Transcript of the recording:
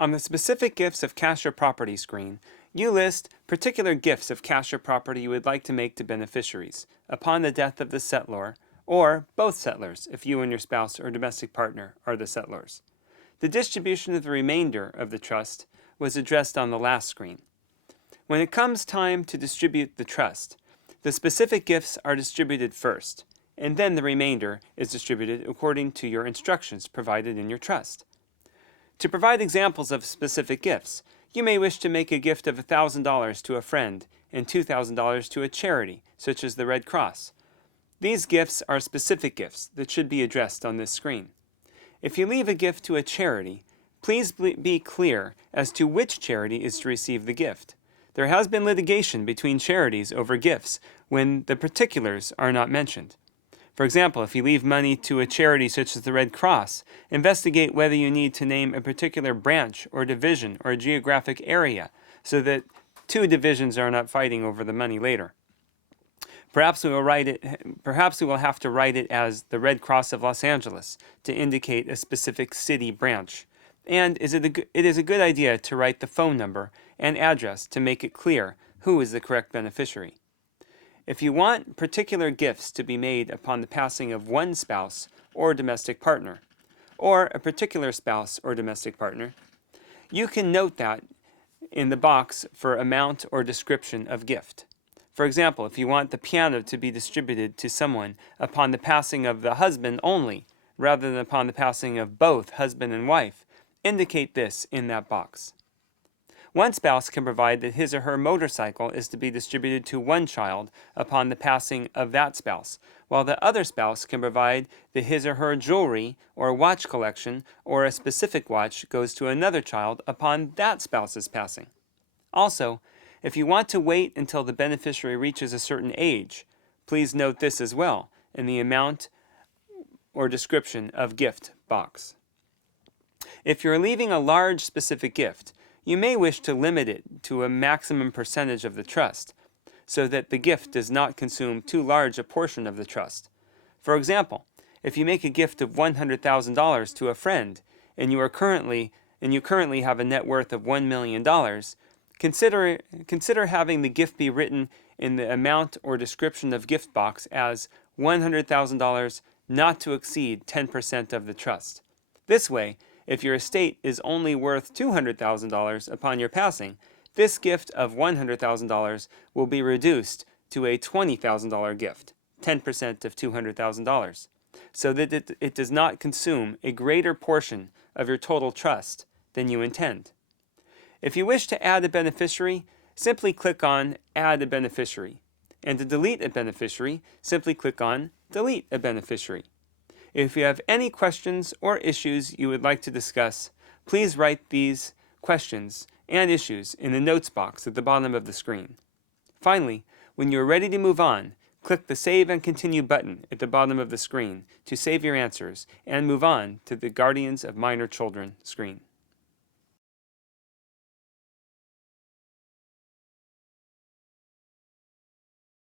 On the specific gifts of cash or property screen, you list particular gifts of cash or property you would like to make to beneficiaries upon the death of the settlor, or both settlors if you and your spouse or domestic partner are the settlors. The distribution of the remainder of the trust was addressed on the last screen. When it comes time to distribute the trust, the specific gifts are distributed first, and then the remainder is distributed according to your instructions provided in your trust. To provide examples of specific gifts, you may wish to make a gift of $1,000 to a friend and $2,000 to a charity, such as the Red Cross. These gifts are specific gifts that should be addressed on this screen. If you leave a gift to a charity, please be clear as to which charity is to receive the gift. There has been litigation between charities over gifts when the particulars are not mentioned. For example, if you leave money to a charity such as the Red Cross, investigate whether you need to name a particular branch or division or a geographic area so that two divisions are not fighting over the money later. Perhaps we will have to write it as the Red Cross of Los Angeles to indicate a specific city branch. And it is a good idea to write the phone number and address to make it clear who is the correct beneficiary. If you want particular gifts to be made upon the passing of one spouse or domestic partner, or a particular spouse or domestic partner, you can note that in the box for amount or description of gift. For example, if you want the piano to be distributed to someone upon the passing of the husband only, rather than upon the passing of both husband and wife, indicate this in that box. One spouse can provide that his or her motorcycle is to be distributed to one child upon the passing of that spouse, while the other spouse can provide that his or her jewelry or watch collection or a specific watch goes to another child upon that spouse's passing. Also, if you want to wait until the beneficiary reaches a certain age, please note this as well in the amount or description of gift box. If you're leaving a large specific gift, you may wish to limit it to a maximum percentage of the trust, so that the gift does not consume too large a portion of the trust. For example, if you make a gift of $100,000 to a friend, and you currently have a net worth of $1 million, consider having the gift be written in the amount or description of gift box as $100,000 not to exceed 10% of the trust. This way, if your estate is only worth $200,000 upon your passing, this gift of $100,000 will be reduced to a $20,000 gift, 10% of $200,000, so that it does not consume a greater portion of your total trust than you intend. If you wish to add a beneficiary, simply click on Add a Beneficiary, and to delete a beneficiary, simply click on Delete a Beneficiary. If you have any questions or issues you would like to discuss, please write these questions and issues in the notes box at the bottom of the screen. Finally, when you are ready to move on, click the Save and Continue button at the bottom of the screen to save your answers and move on to the Guardians of Minor Children screen.